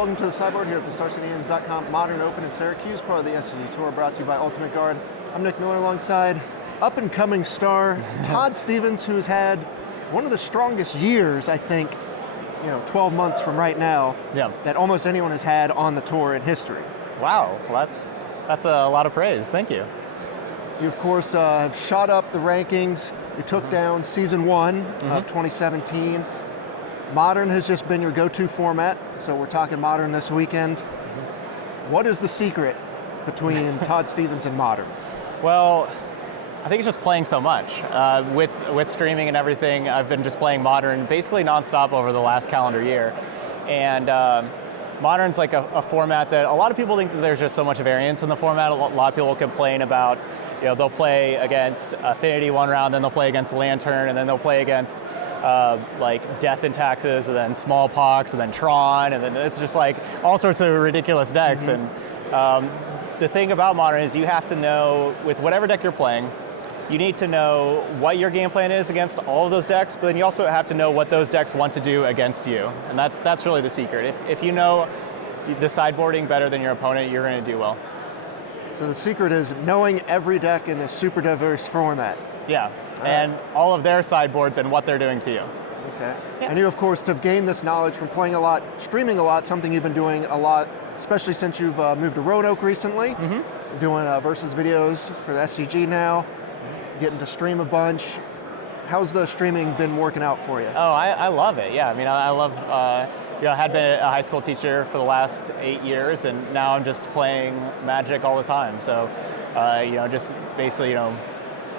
welcome to the sideboard here at the StarCityGames.com Modern Open in Syracuse, part of the SCG Tour, brought to you by Ultimate Guard. I'm Nick Miller alongside up-and-coming star Todd Stevens, who's had one of the strongest years, I think, 12 months from right now, that almost anyone has had on the tour in history. Wow, well, that's a lot of praise. Thank you. You, of course, have shot up the rankings. You took down Season 1 of 2017. Modern has just been your go-to format, so we're talking Modern this weekend. What is the secret between Todd Stevens and Modern? Well, I think it's just playing so much. With streaming and everything, I've been just playing Modern basically nonstop over the last calendar year. And Modern's like a format that a lot of people think that there's just so much variance in the format. A lot of people complain about, they'll play against Affinity one round, then they'll play against Lantern, and then they'll play against like Death and Taxes, and then Smallpox, and then Tron, and then it's just like all sorts of ridiculous decks. And the thing about Modern is you have to know, with whatever deck you're playing, you need to know what your game plan is against all of those decks, but then you also have to know what those decks want to do against you. And that's really the secret. If you know the sideboarding better than your opponent, you're going to do well. So the secret is knowing every deck in a super diverse format. Yeah, and all of their sideboards and what they're doing to you. Okay. Yeah. And you, of course, have gained this knowledge from playing a lot, streaming a lot, something you've been doing a lot, especially since you've moved to Roanoke recently, doing versus videos for the SCG now, getting to stream a bunch. How's the streaming been working out for you? Oh, I love it. Yeah, I mean, I love. I had been a high school teacher for the last 8 years, and now I'm just playing Magic all the time. So, just basically,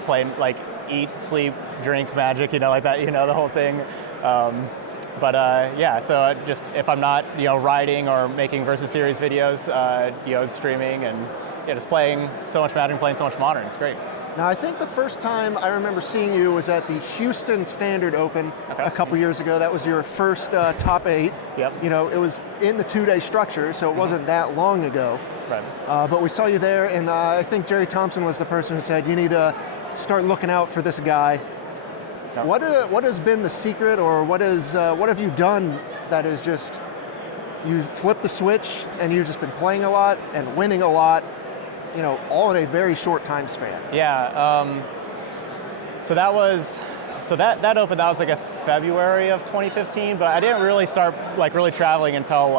playing like eat, sleep, drink Magic, like that, the whole thing. So just if I'm not, writing or making versus series videos, streaming and just playing so much Magic, playing so much Modern. It's great. Now, I think the first time I remember seeing you was at the Houston Standard Open a couple years ago. That was your first top 8. Yep. It was in the 2-day structure, so it wasn't that long ago. Right. But we saw you there, and I think Jerry Thompson was the person who said, you need to start looking out for this guy. Yep. What has been the secret, or what have you done that is just, you flipped the switch and you've just been playing a lot and winning a lot, all in a very short time span? Yeah, that opened, that was I guess February of 2015, but I didn't really start really traveling until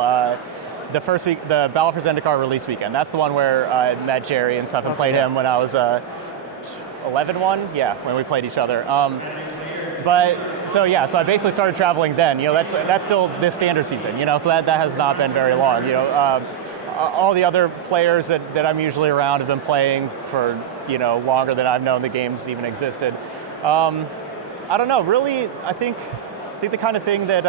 the first week, the Battle for Zendikar release weekend. That's the one where I met Jerry and stuff and played him when I was 11-1, yeah, when we played each other. So I basically started traveling then. That's still this standard season, so that has not been very long. All the other players that I'm usually around have been playing for longer than I've known the games even existed. I don't know, really, I think the kind of thing that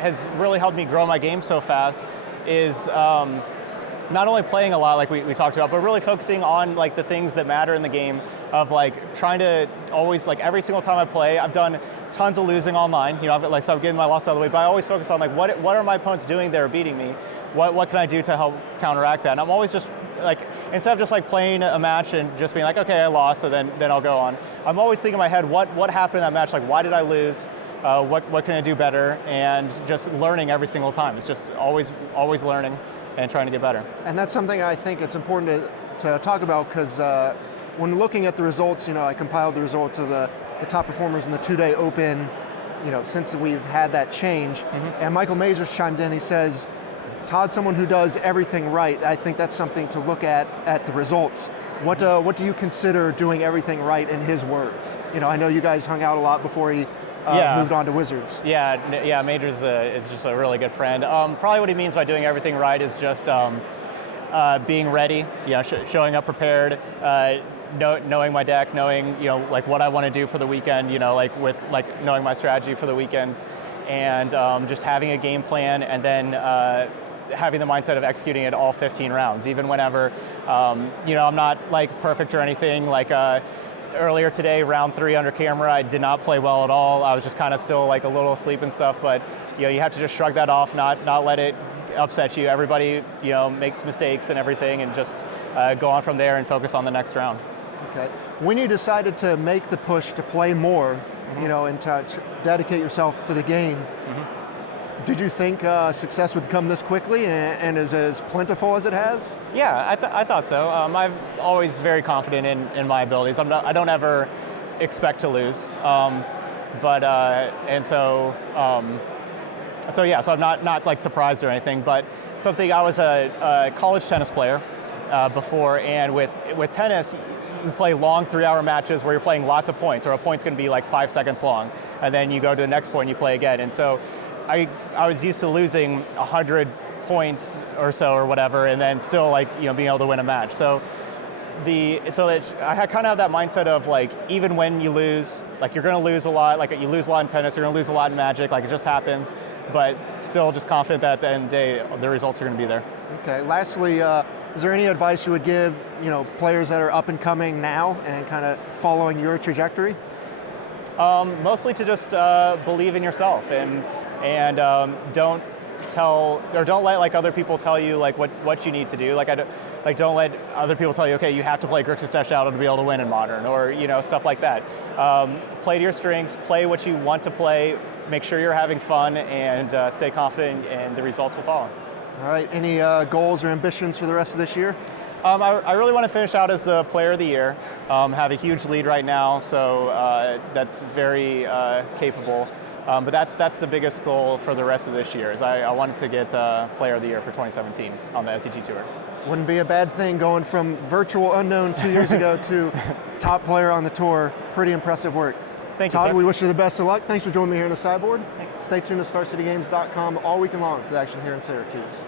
has really helped me grow my game so fast is not only playing a lot like we talked about, but really focusing on the things that matter in the game, of trying to always, every single time I play, I've done tons of losing online, so I'm getting my loss out of the way, but I always focus on what are my opponents doing that are beating me? What can I do to help counteract that? And I'm always just instead of just playing a match and just being okay, I lost, so then I'll go on. I'm always thinking in my head, what happened in that match? Why did I lose? What can I do better? And just learning every single time. It's just always learning and trying to get better. And that's something I think it's important to talk about, because when looking at the results, I compiled the results of the top performers in the 2-day Open, since we've had that change. And Michael Mazurs chimed in, he says, Todd's someone who does everything right. I think that's something to look at the results. What do you consider doing everything right in his words? I know you guys hung out a lot before he moved on to Wizards. Yeah, Majors is just a really good friend. Probably what he means by doing everything right is just being ready, showing up prepared, knowing my deck, knowing what I want to do for the weekend, with knowing my strategy for the weekend, and just having a game plan, and then having the mindset of executing it all 15 rounds, even whenever I'm not perfect or anything. Earlier today, round 3 under camera, I did not play well at all. I was just kind of still a little asleep and stuff, but you have to just shrug that off, not let it upset you. Everybody makes mistakes and everything, and just go on from there and focus on the next round. Okay. When you decided to make the push to play more, and to dedicate yourself to the game, Did you think success would come this quickly and is as plentiful as it has? Yeah, I thought so. I'm always very confident in my abilities. I don't ever expect to lose. So I'm not like surprised or anything, but something, I was a college tennis player before, and with tennis, you play long 3-hour matches where you're playing lots of points, or a point's going to be like 5 seconds long, and then you go to the next point and you play again. And so I was used to losing 100 points or so or whatever, and then still like being able to win a match. So I kind of have that mindset of like, even when you lose, like you're going to lose a lot, like you lose a lot in tennis, you're going to lose a lot in Magic, like it just happens, but still just confident that at the end of the day, the results are going to be there. Okay, lastly, is there any advice you would give, players that are up and coming now and kind of following your trajectory? Mostly to just believe in yourself and don't let like other people tell you like what you need to do. Don't let other people tell you, okay, you have to play Grixis Dash Shadow to be able to win in Modern, or stuff like that. Play to your strengths, play what you want to play, make sure you're having fun, and stay confident, and the results will follow. All right, any goals or ambitions for the rest of this year? I really want to finish out as the Player of the Year. Have a huge lead right now, so that's very capable. But that's the biggest goal for the rest of this year, is I wanted to get Player of the Year for 2017 on the SCG Tour. Wouldn't be a bad thing going from virtual unknown 2 years ago to top player on the tour. Pretty impressive work. Thank you, Todd, sir. we wish you the best of luck. Thanks for joining me here on the sideboard. Stay tuned to StarCityGames.com all weekend long for the action here in Syracuse.